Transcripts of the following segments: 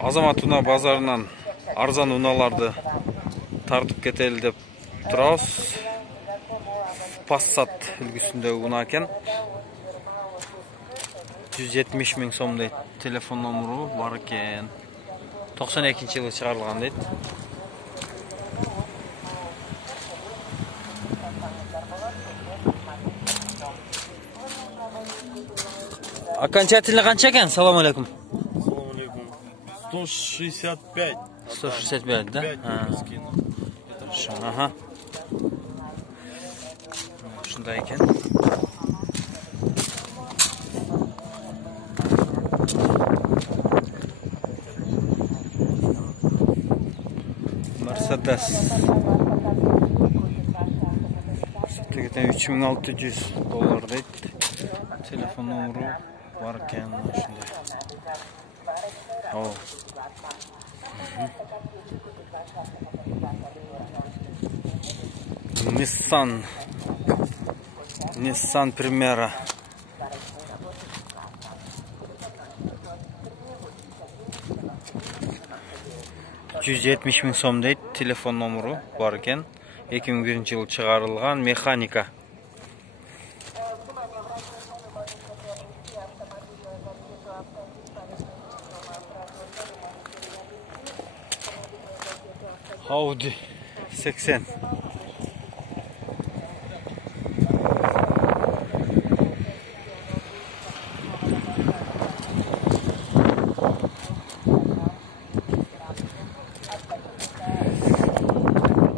Азамат уна базарынан арзан уналарды тартып кетели деп турабыз. Passat үлгүсүндөгү уна экен. 170 миң сом дейт. Телефон номеру бар экен. 92-жылы чыгарылган дейт. Окончательно канча экен? Салам алейкум. Салам алейкум. 165. 165, да? Хорошо, ага. Шундай экен. Mercedes. Tegeten $3600 deyt. Telefon numuru var ekan shunday. Oh. Nissan Primera. $170 миң сом дейт. Telefon номеру бар экен. 2001-жылы чыгарылган механика. Audi 80.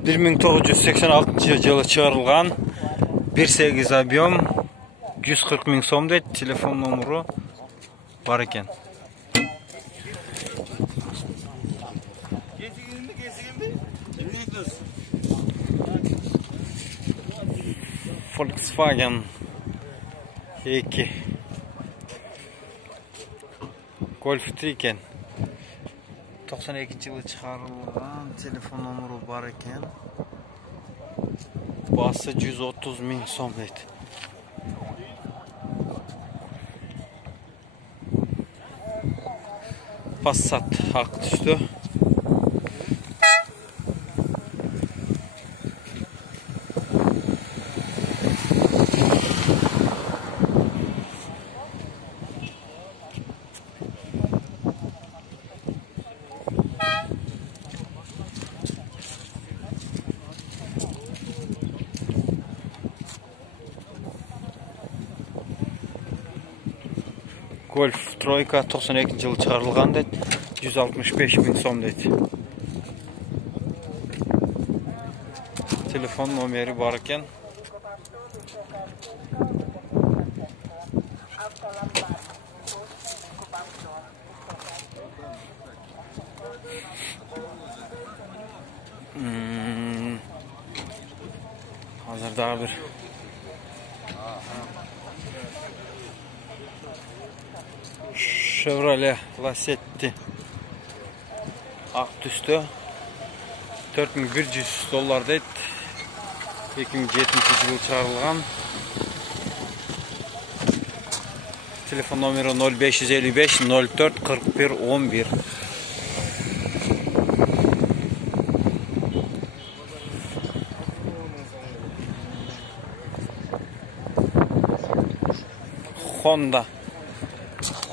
Bir 1986-жылы чыгарылган 1.8 объем 140 миң сом дейт. Телефон номеру бар экен. Volkswagen 2 Golf 3 eкен. 92-жылы чыгарылган. Телефон номеру бар экен. Басы 130 миң сом дейт. Passat ак түстө. Golf Troika 92-жылы чыгарылган дейт. 165 миң сом дейт. Телефон номери бар экен. Hazır daha bir Chevrolet Lacetti ак түстө $4100 дейт. 2007-жылы чыгарылган. Телефон номери 0555 04 41 11.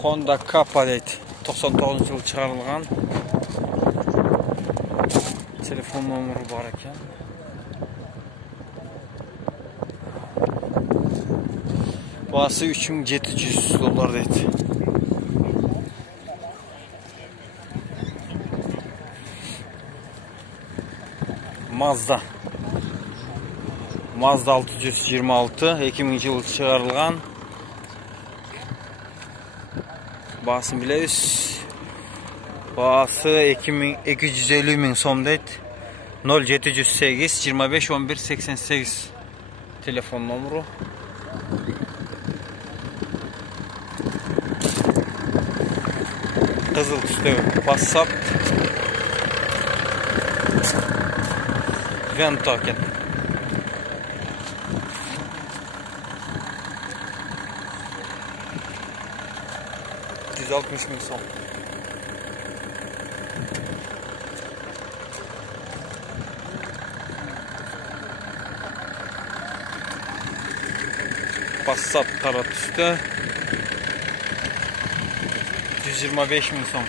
Honda Kappa deyt. 99-жылы чыгарылган. Telefon номеру бар экен. Басы $3700 дейт. Mazda 626 2000-жылы чыгарылган. Басын билебиз. Басы 250 миң сом дейт. 0708 25 11 88 телефон номеру. Кызыл түстөгү Passat Vento экен. 160 ming so'm. Passat qara tusda 125 ming so'm.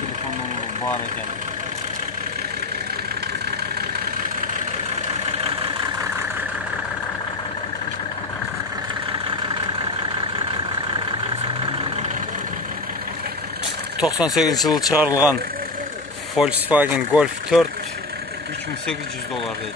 Telefon nomeri bor ekan. ...98 yılı çıkarılgan Volkswagen Golf 4 $3800 değil.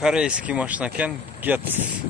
Koreyski maşinaken Getz